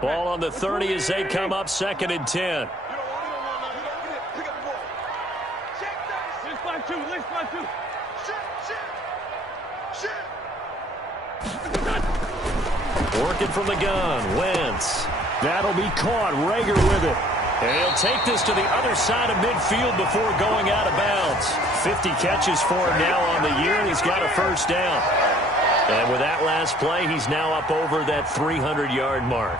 Ball on the 30 as they come up 2nd and 10. Working from the gun, Wentz. That'll be caught. Rager with it. And he'll take this to the other side of midfield before going out of bounds. 50 catches for him now on the year, and he's got a first down. And with that last play, he's now up over that 300-yard mark.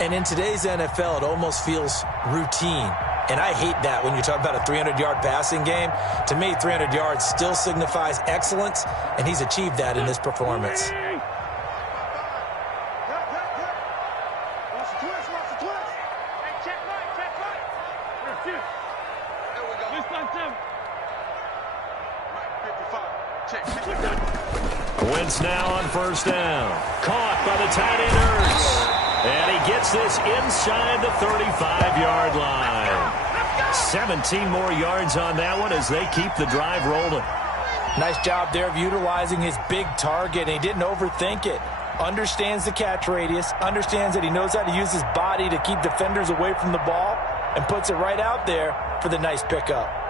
And in today's NFL, it almost feels routine. And I hate that when you talk about a 300-yard passing game. To me, 300 yards still signifies excellence, and he's achieved that in this performance. Wentz now on first down. Caught by the tight end Ertz. And he gets this inside the 35-yard line. 17 more yards on that one as they keep the drive rolling. Nice job there of utilizing his big target. He didn't overthink it. Understands the catch radius. Understands that he knows how to use his body to keep defenders away from the ball. And puts it right out there for the nice pickup.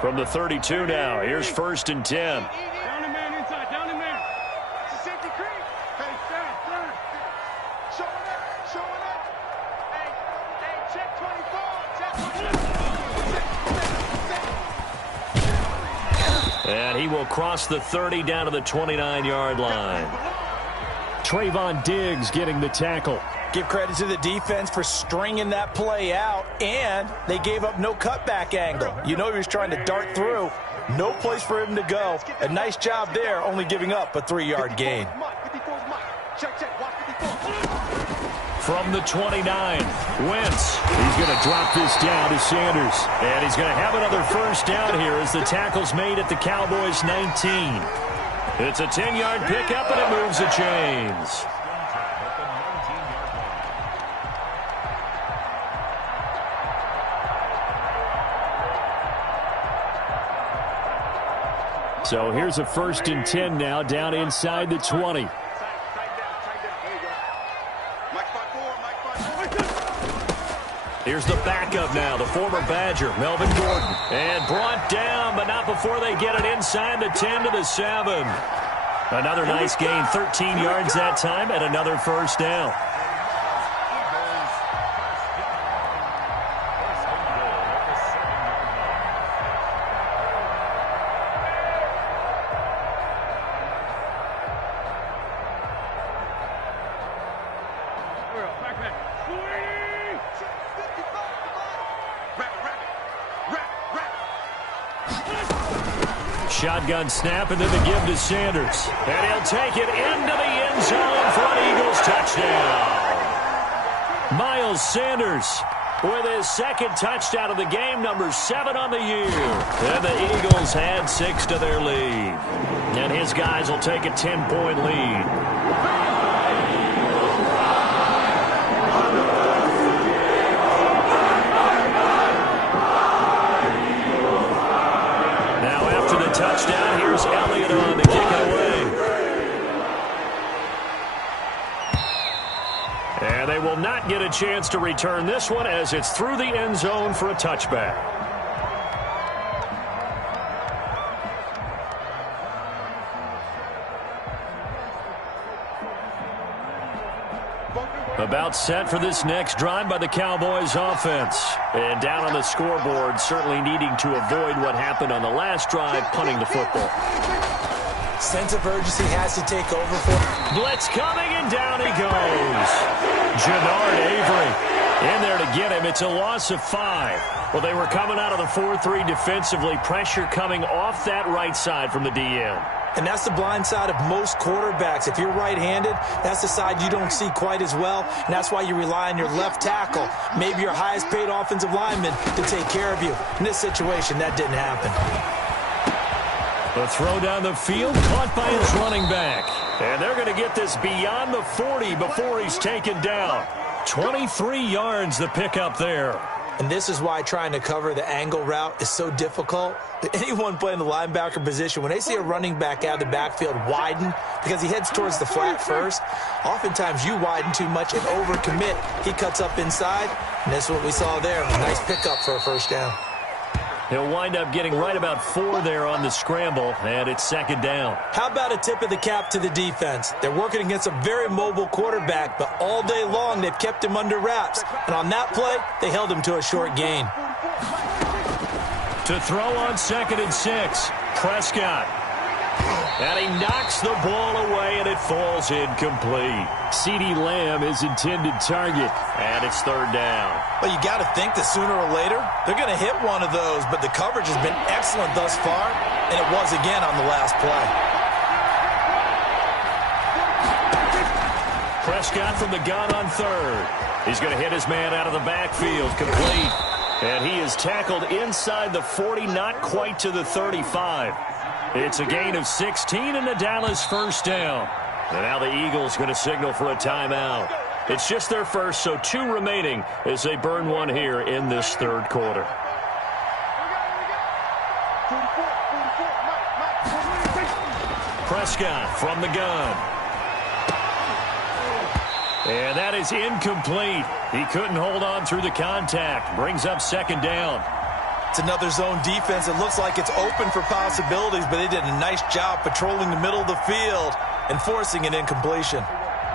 From the 32 now, here's 1st and 10. Down the man inside, down the man. It's a safety creep. Hey, down. Showing up. Hey, check 24. And he will cross the 30 down to the 29-yard line. Trayvon Diggs getting the tackle. Give credit to the defense for stringing that play out, and they gave up no cutback angle. You know he was trying to dart through. No place for him to go. A nice job there, only giving up a 3-yard gain. From the 29, Wentz. He's going to drop this down to Sanders. And he's going to have another first down here as the tackle's made at the Cowboys' 19. It's a 10-yard pickup, and it moves the chains. So here's a 1st and 10 now down inside the 20. Here's the backup now, the former Badger, Melvin Gordon. And brought down, but not before they get it inside the 10 to the 7. Another nice gain, 13 yards that time, and another first down. Shotgun snap and then the give to Sanders. And he'll take it into the end zone for an Eagles touchdown. Miles Sanders with his 2nd touchdown of the game, number 7 on the year. And the Eagles add 6 to their lead. And his guys will take a 10-point lead. Touchdown. Here's Elliott on to kick it away. And they will not get a chance to return this one as it's through the end zone for a touchback. About set for this next drive by the Cowboys offense. And down on the scoreboard, certainly needing to avoid what happened on the last drive, punting the football. Sense of urgency has to take over for. Blitz coming, and down he goes. Jannard Avery in there to get him. It's a loss of 5. Well, they were coming out of the 4-3 defensively. Pressure coming off that right side from the DN. And that's the blind side of most quarterbacks. If you're right-handed, that's the side you don't see quite as well. And that's why you rely on your left tackle, maybe your highest-paid offensive lineman, to take care of you. In this situation, that didn't happen. The throw down the field, caught by his running back. And they're going to get this beyond the 40 before he's taken down. 23 yards the pickup there. And this is why trying to cover the angle route is so difficult. Anyone playing the linebacker position, when they see a running back out of the backfield widen because he heads towards the flat first, oftentimes you widen too much and overcommit. He cuts up inside, and that's what we saw there. A nice pickup for a first down. He'll wind up getting right about 4 there on the scramble, and it's second down. How about a tip of the cap to the defense? They're working against a very mobile quarterback, but all day long they've kept him under wraps. And on that play, they held him to a short gain. To throw on 2nd and 6, Prescott. And he knocks the ball away, and it falls incomplete. CeeDee Lamb is intended target, and it's 3rd down. Well, you got to think that sooner or later, they're going to hit one of those, but the coverage has been excellent thus far, and it was again on the last play. Prescott from the gun on 3rd. He's going to hit his man out of the backfield, complete. And he is tackled inside the 40, not quite to the 35. It's a gain of 16 and the Dallas first down. And now the Eagles going to signal for a timeout. It's just their first, so 2 remaining as they burn one here in this 3rd quarter. Prescott from the gun. And that is incomplete. He couldn't hold on through the contact. Brings up 2nd down. It's another zone defense. It looks like it's open for possibilities, but they did a nice job patrolling the middle of the field and forcing an incompletion.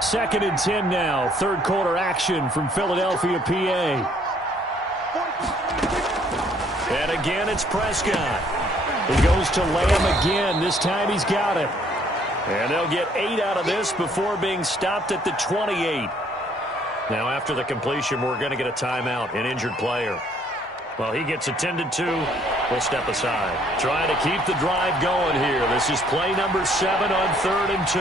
2nd and 10 now. 3rd quarter action from Philadelphia, PA. And again, it's Prescott. He goes to Lamb again. This time he's got it. And they'll get 8 out of this before being stopped at the 28. Now, after the completion, we're going to get a timeout, an injured player. Well, he gets attended to. We'll step aside. Trying to keep the drive going here. This is play number 7 on 3rd and 2.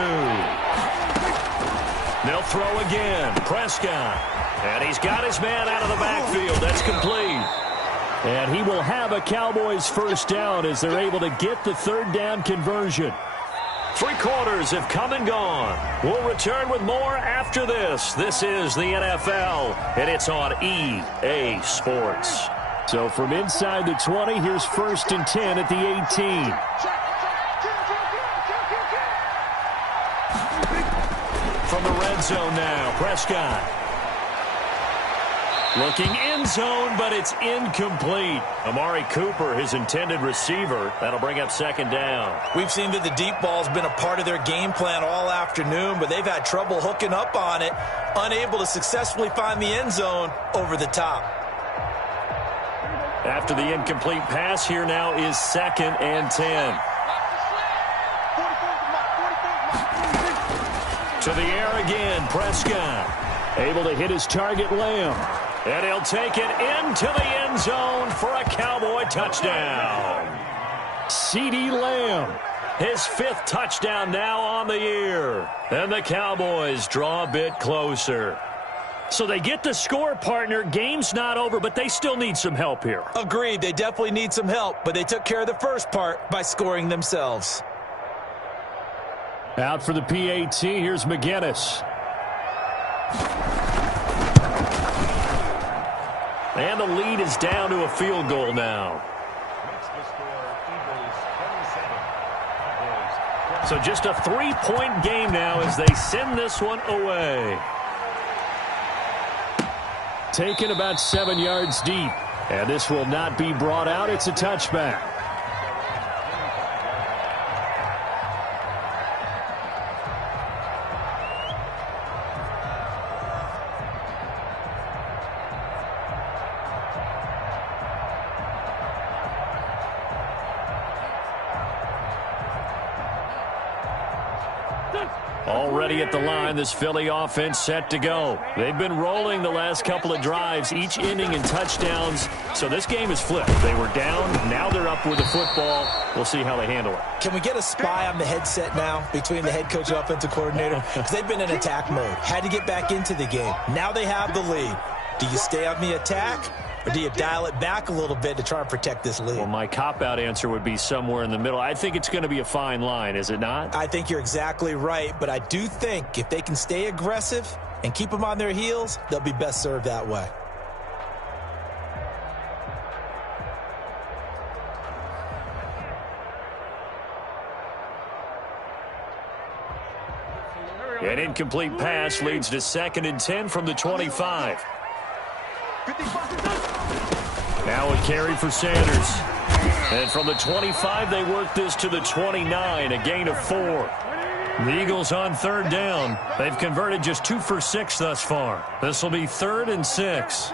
They'll throw again. Prescott. And he's got his man out of the backfield. That's complete. And he will have a Cowboys first down as they're able to get the 3rd down conversion. 3 quarters have come and gone. We'll return with more after this. This is the NFL, and it's on EA Sports. So from inside the 20, here's 1st and 10 at the 18. From the red zone now, Prescott. Looking end zone, but it's incomplete. Amari Cooper, his intended receiver. That'll bring up 2nd down. We've seen that the deep ball's been a part of their game plan all afternoon, but they've had trouble hooking up on it, unable to successfully find the end zone over the top. After the incomplete pass, here now is 2nd and 10. To the air again, Prescott. Able to hit his target, Lamb. And he'll take it into the end zone for a Cowboy touchdown. CeeDee Lamb, his 5th touchdown now on the year. And the Cowboys draw a bit closer. So they get the score, partner. Game's not over, but they still need some help here. Agreed. They definitely need some help, but they took care of the first part by scoring themselves. Out for the PAT, here's McGinnis. And the lead is down to a field goal now. So just a 3-point game now as they send this one away. Taken about 7 yards deep. And this will not be brought out. It's a touchback. Already at the line, this Philly offense set to go. They've been rolling the last couple of drives, each inning in touchdowns. So this game is flipped. They were down. Now they're up with the football. We'll see how they handle it. Can we get a spy on the headset now between the head coach and offensive coordinator? Because they've been in attack mode. Had to get back into the game. Now they have the lead. Do you stay on the attack? Or do you dial it back a little bit to try and protect this lead? Well, my cop-out answer would be somewhere in the middle. I think it's going to be a fine line, is it not? I think you're exactly right, but I do think if they can stay aggressive and keep them on their heels, they'll be best served that way. An incomplete pass leads to 2nd and 10 from the 25. Now a carry for Sanders. And from the 25, they work this to the 29, a gain of 4. The Eagles on 3rd down. They've converted just 2 for 6 thus far. This will be 3rd and 6.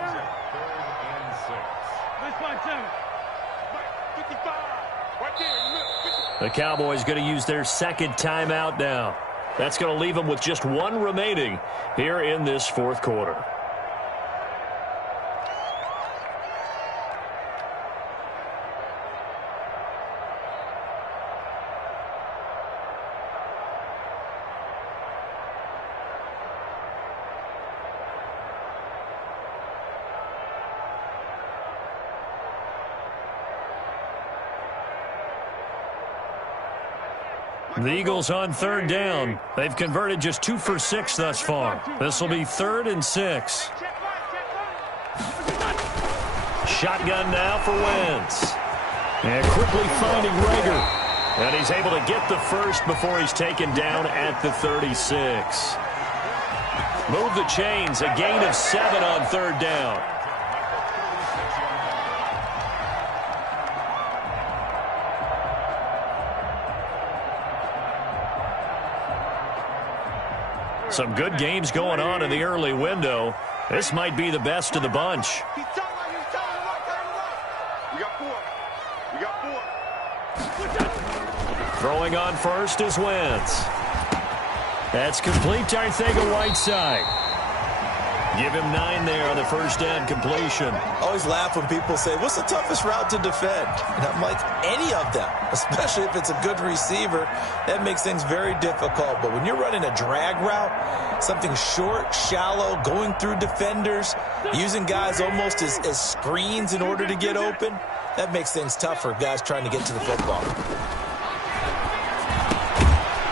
The Cowboys going to use their 2nd timeout now. That's going to leave them with just 1 remaining here in this 4th quarter. The Eagles on 3rd down. They've converted just 2 for 6 thus far. This will be 3rd and 6. Shotgun now for Wentz. And quickly finding Rager. And he's able to get the first before he's taken down at the 36. Move the chains. A gain of 7 on 3rd down. Some good games going on in the early window. This might be the best of the bunch. We got 4. Throwing on first is Wentz. That's complete to Arcega-Whiteside. Give him 9 there on the first down completion. Always laugh when people say, what's the toughest route to defend? And I'm like, any of them, especially if it's a good receiver. That makes things very difficult. But when you're running a drag route, something short, shallow, going through defenders, using guys almost as screens in order to get open, that makes things tough for guys trying to get to the football.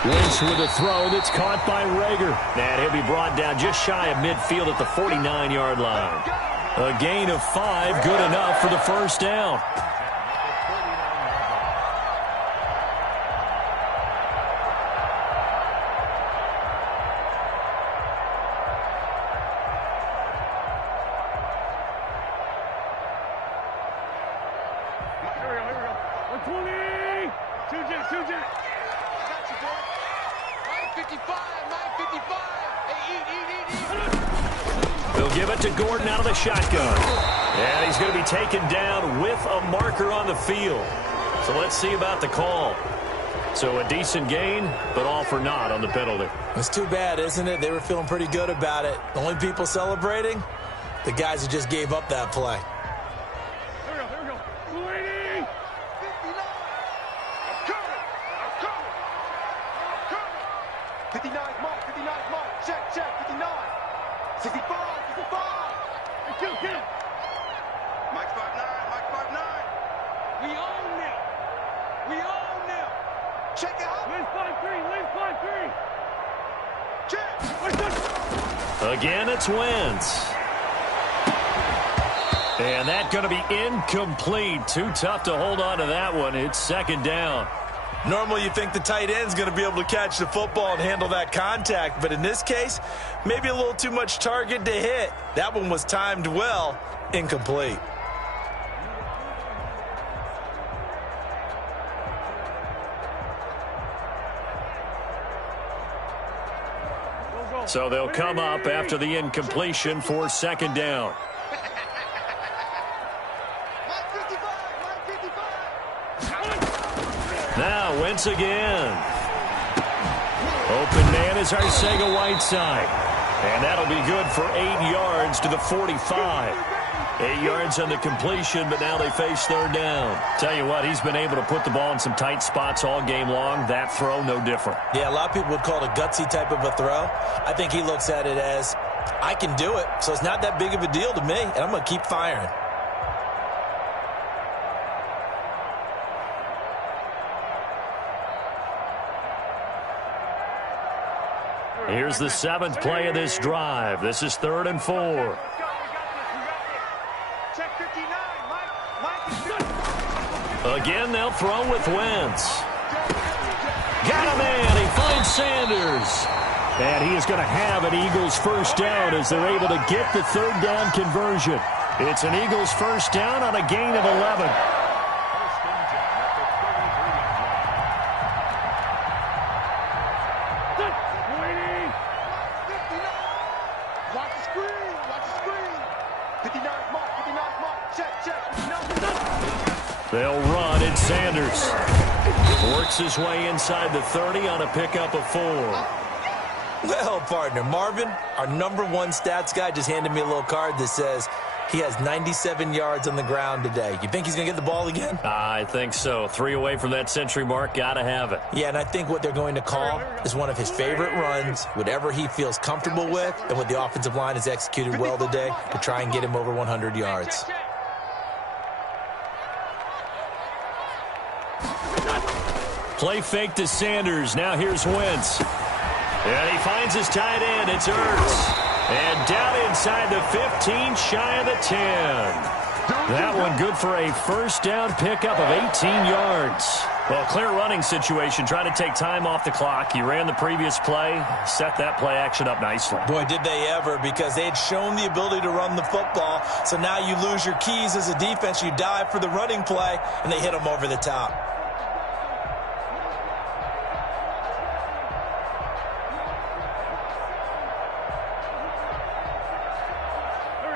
Wentz with a throw that's caught by Rager. And he'll be brought down just shy of midfield at the 49-yard line. A gain of 5, good enough for the first down. Here we go. 120. 2 J. Got you, boy. 955. Hey, eat. They'll give it to Gordon out of the shotgun. And he's going to be taken down with a marker on the field. So let's see about the call. So a decent gain, but all for naught on the penalty. It's too bad, isn't it? They were feeling pretty good about it. The only people celebrating, the guys who just gave up that play. Here we go. 280. 59. I'm coming. 59's mark. Check. 59. 65. Hey, kill. Mike 5'9. We own them. Check it out. Lynch 5'3. Check. Again, it's Wentz. And that's going to be incomplete. Too tough to hold on to that one. It's 2nd down. Normally you think the tight end's going to be able to catch the football and handle that contact, but in this case, maybe a little too much target to hit. That one was timed well, incomplete. So they'll come up after the incompletion for 2nd down. Now Wentz again. Open man is Arcega-Whiteside. And that'll be good for 8 yards to the 45. 8 yards on the completion, but now they face 3rd down. Tell you what, he's been able to put the ball in some tight spots all game long. That throw, no different. Yeah, a lot of people would call it a gutsy type of a throw. I think he looks at it as, I can do it, so it's not that big of a deal to me, and I'm going to keep firing. Here's the 7th play of this drive. This is 3rd and 4. Check 59. Mike. Again, they'll throw with Wentz. Got a man. He finds Sanders. And he is going to have an Eagles first down as they're able to get the third down conversion. It's an Eagles first down on a gain of 11. Watch the screen. Watch the screen. 59 mark. 59 mark. Check. They'll run. It's Sanders. Works his way inside the 30 on a pickup of 4. Well, partner, Marvin, our #1 stats guy, just handed me a little card that says he has 97 yards on the ground today. You think he's going to get the ball again? I think so. 3 away from that century mark. Got to have it. Yeah, and I think what they're going to call is one of his favorite runs, whatever he feels comfortable with, and what the offensive line has executed well today to try and get him over 100 yards. Play fake to Sanders. Now here's Wentz. And he finds his tight end. It's Ertz. And down inside the 15, shy of the 10. That one good for a first down pickup of 18 yards. Well, clear running situation. Trying to take time off the clock. He ran the previous play. Set that play action up nicely. Boy, did they ever, because they had shown the ability to run the football. So now you lose your keys as a defense. You dive for the running play, and they hit him over the top.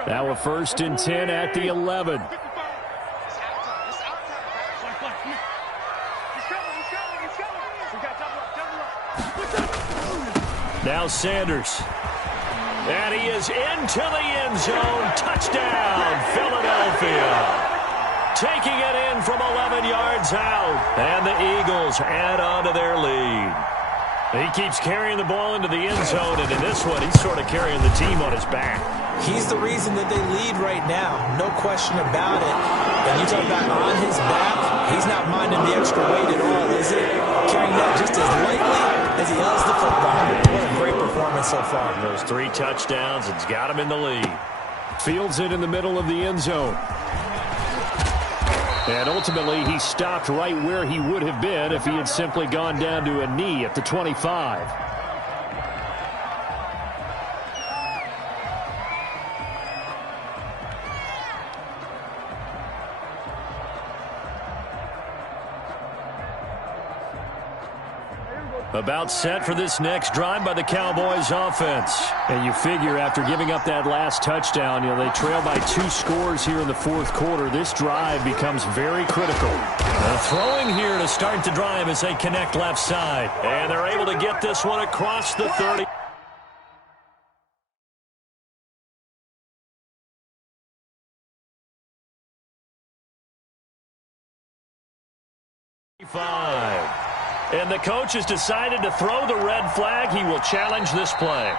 Now a 1st and 10 at the 11. Now Sanders. And he is into the end zone. Touchdown, Philadelphia. Taking it in from 11 yards out. And the Eagles add on to their lead. He keeps carrying the ball into the end zone, and in this one, he's sort of carrying the team on his back. He's the reason that they lead right now, no question about it. And you talk about on his back, he's not minding the extra weight at all, is he? Carrying that just as lightly as he does the football. What a great performance so far. Those 3 touchdowns, it's got him in the lead. Fields it in the middle of the end zone. And ultimately, he stopped right where he would have been if he had simply gone down to a knee at the 25. About set for this next drive by the Cowboys offense. And you figure after giving up that last touchdown, they trail by 2 scores here in the 4th quarter. This drive becomes very critical. Throwing here to start the drive as they connect left side. And they're able to get this one across the 30. And the coach has decided to throw the red flag. He will challenge this play.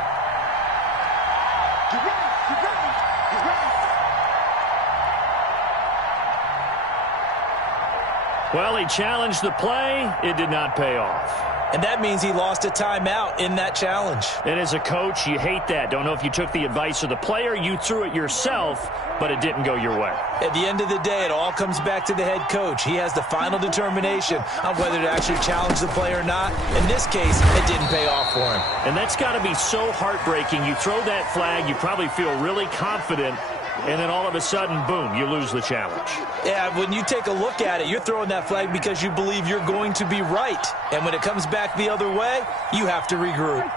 Well, he challenged the play. It did not pay off. And that means he lost a timeout in that challenge. And as a coach, you hate that. Don't know if you took the advice of the player. You threw it yourself, but it didn't go your way. At the end of the day, it all comes back to the head coach. He has the final determination on whether to actually challenge the play or not. In this case, it didn't pay off for him. And that's got to be so heartbreaking. You throw that flag, you probably feel really confident, and then all of a sudden, boom, you lose the challenge. Yeah, when you take a look at it, you're throwing that flag because you believe you're going to be right. And when it comes back the other way, you have to regroup.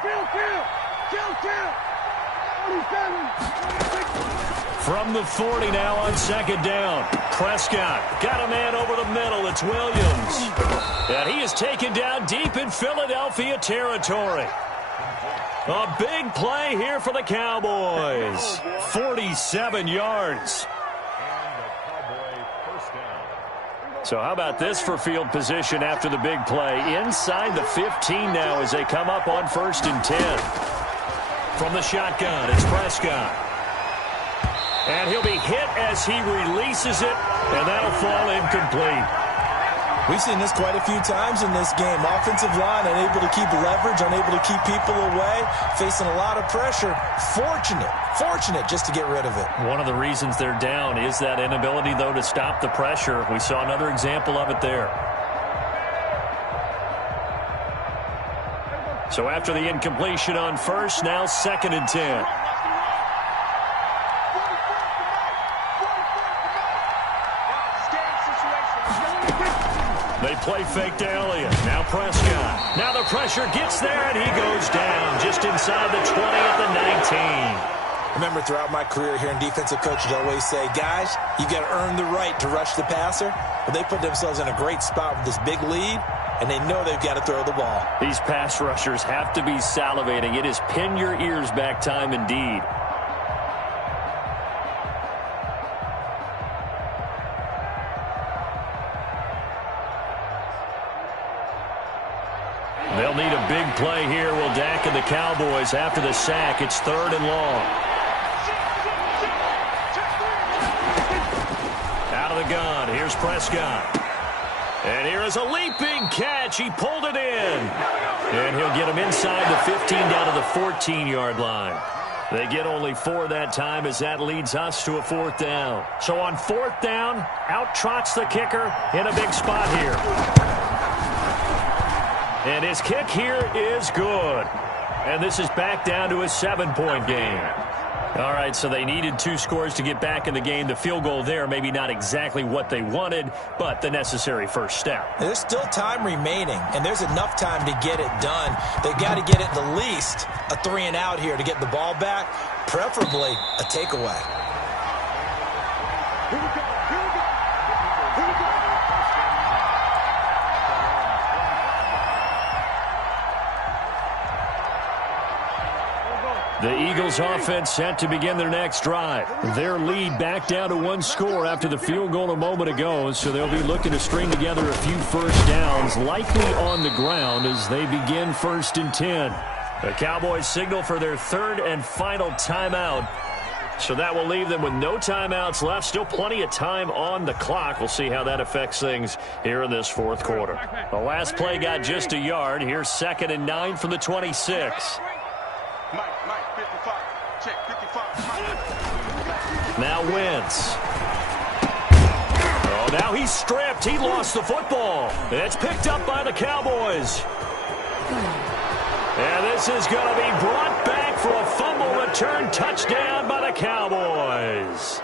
From the 40 now on 2nd down. Prescott got a man over the middle. It's Williams. And he is taken down deep in Philadelphia territory. A big play here for the Cowboys. 47 yards. So how about this for field position after the big play? Inside the 15 now as they come up on 1st and 10. From the shotgun, it's Prescott. And he'll be hit as he releases it, and that'll fall incomplete. We've seen this quite a few times in this game. Offensive line unable to keep leverage, unable to keep people away, facing a lot of pressure. Fortunate just to get rid of it. One of the reasons they're down is that inability, though, to stop the pressure. We saw another example of it there. So after the incompletion on first, now 2nd and 10. They play fake to Elliott. Now Prescott. Now the pressure gets there, and he goes down just inside the 20 at the 19. Remember, throughout my career here in defensive coaches always say, guys, you got to earn the right to rush the passer. But they put themselves in a great spot with this big lead, and they know they've got to throw the ball. These pass rushers have to be salivating. It is pin your ears back time indeed. They'll need a big play here. Will Dak and the Cowboys after the sack. It's 3rd and long. Out of the gun. Here's Prescott. And here is a leaping catch. He pulled it in. And he'll get him inside the 15 down to the 14-yard line. They get only 4 that time as that leads us to a 4th down. So on 4th down, out trots the kicker in a big spot here. And his kick here is good. And this is back down to a 7-point game. All right, so they needed 2 scores to get back in the game. The field goal there, maybe not exactly what they wanted, but the necessary first step. There's still time remaining, and there's enough time to get it done. They've got to get at the least a 3-and-out here to get the ball back, preferably a takeaway. Here we go. Here we go. Here we go. The Eagles offense set to begin their next drive. Their lead back down to 1 score after the field goal a moment ago, so they'll be looking to string together a few first downs, likely on the ground as they begin 1st and 10. The Cowboys signal for their 3rd and final timeout. So that will leave them with no timeouts left. Still plenty of time on the clock. We'll see how that affects things here in this 4th quarter. The last play got just a yard. Here's 2nd and 9 from the 26. Mike, 55. Check, 55. Now Wentz. Oh, now he's stripped. He lost the football. It's picked up by the Cowboys. And this is going to be brought back for a fumble return touchdown by the Cowboys.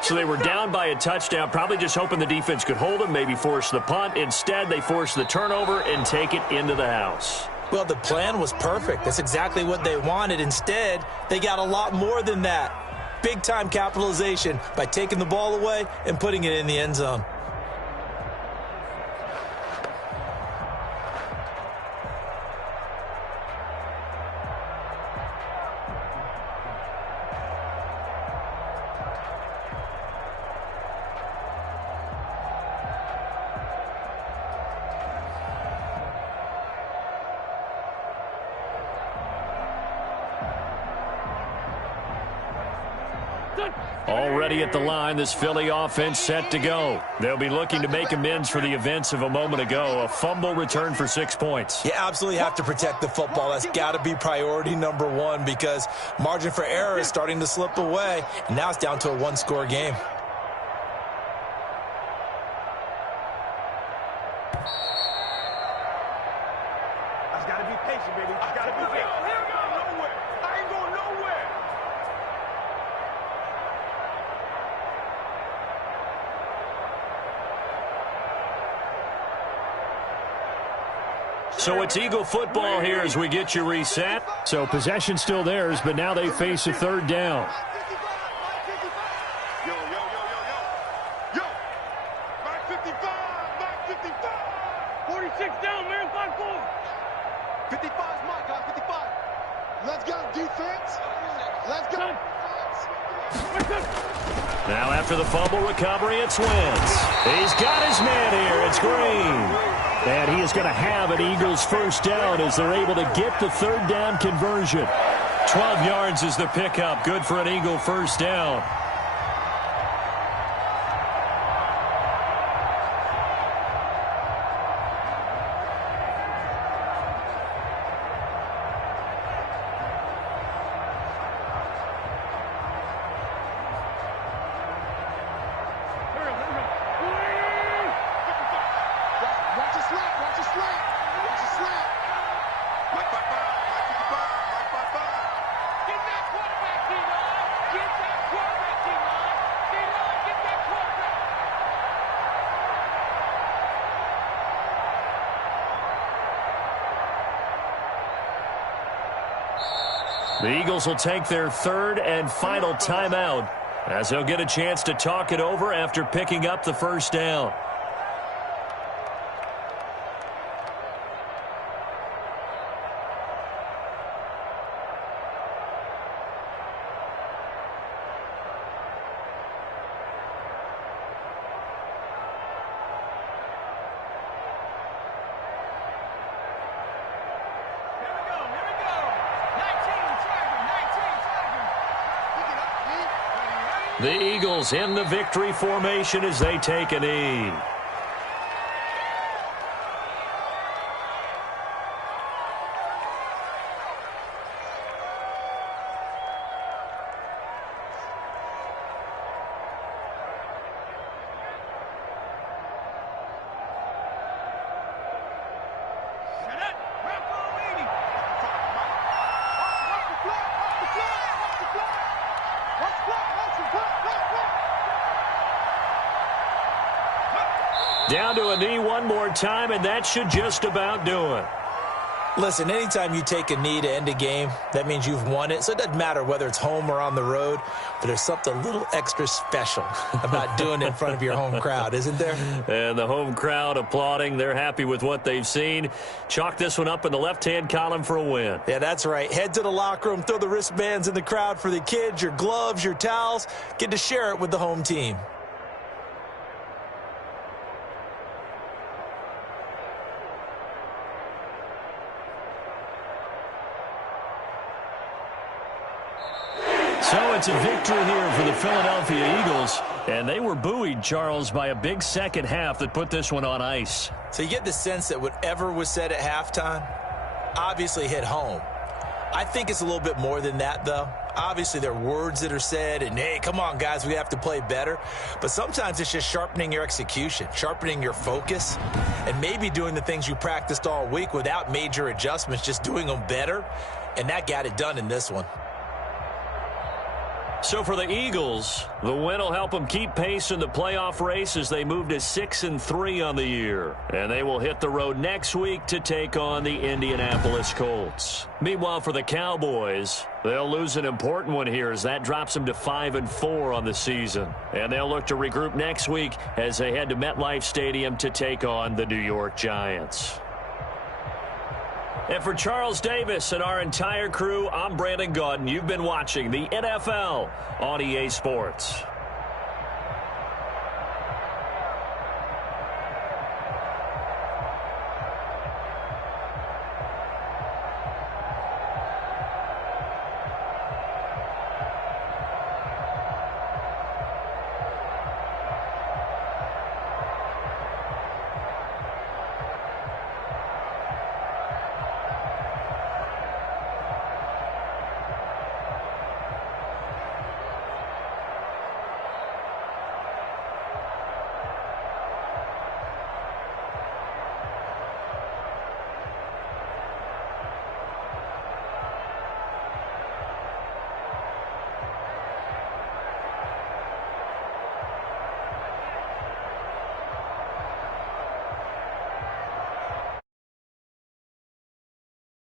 So they were down by a touchdown, probably just hoping the defense could hold them, maybe force the punt. Instead, they force the turnover and take it into the house. Well, the plan was perfect. That's exactly what they wanted. Instead, they got a lot more than that. Big-time capitalization by taking the ball away and putting it in the end zone. Already at the line, this Philly offense set to go. They'll be looking to make amends for the events of a moment ago. A fumble return for 6 points. You absolutely have to protect the football. That's got to be priority number 1 because margin for error is starting to slip away. And now it's down to a 1-score game. I just got to be patient, baby. I got to be patient. Nowhere. I ain't going nowhere. So it's Eagle football here as we get you reset. So possession still theirs, but now they face a 3rd down. Yo. Back 55. 46 down, man. 5-4. 55 is my guy. 55. Let's go, defense. Let's go. Now after the fumble recovery, it's Wentz. He's got his man here. It's Green. And he is going to have an Eagles first down as they're able to get the 3rd down conversion. 12 yards is the pickup. Good for an Eagle first down. Watch your slap. The Eagles will take their third and final timeout as they'll get a chance to talk it over after picking up the first down. The Eagles in the victory formation as they take a knee. Down to a knee one more time, and that should just about do it. Listen, anytime you take a knee to end a game, that means you've won it. So it doesn't matter whether it's home or on the road, but there's something a little extra special about doing it in front of your home crowd, isn't there? And the home crowd applauding. They're happy with what they've seen. Chalk this one up in the left-hand column for a win. Yeah, that's right. Head to the locker room, throw the wristbands in the crowd for the kids, your gloves, your towels. Get to share it with the home team. So it's a victory here for the Philadelphia Eagles, and they were buoyed, Charles, by a big second half that put this one on ice. So you get the sense that whatever was said at halftime obviously hit home. I think it's a little bit more than that, though. Obviously, there are words that are said, and, hey, come on, guys, we have to play better. But sometimes it's just sharpening your execution, sharpening your focus, and maybe doing the things you practiced all week without major adjustments, just doing them better, and that got it done in this one. So for the Eagles, the win will help them keep pace in the playoff race as they move to 6-3 on the year. And they will hit the road next week to take on the Indianapolis Colts. Meanwhile, for the Cowboys, they'll lose an important one here as that drops them to 5-4 on the season. And they'll look to regroup next week as they head to MetLife Stadium to take on the New York Giants. And for Charles Davis and our entire crew, I'm Brandon Gaudin. You've been watching the NFL on EA Sports.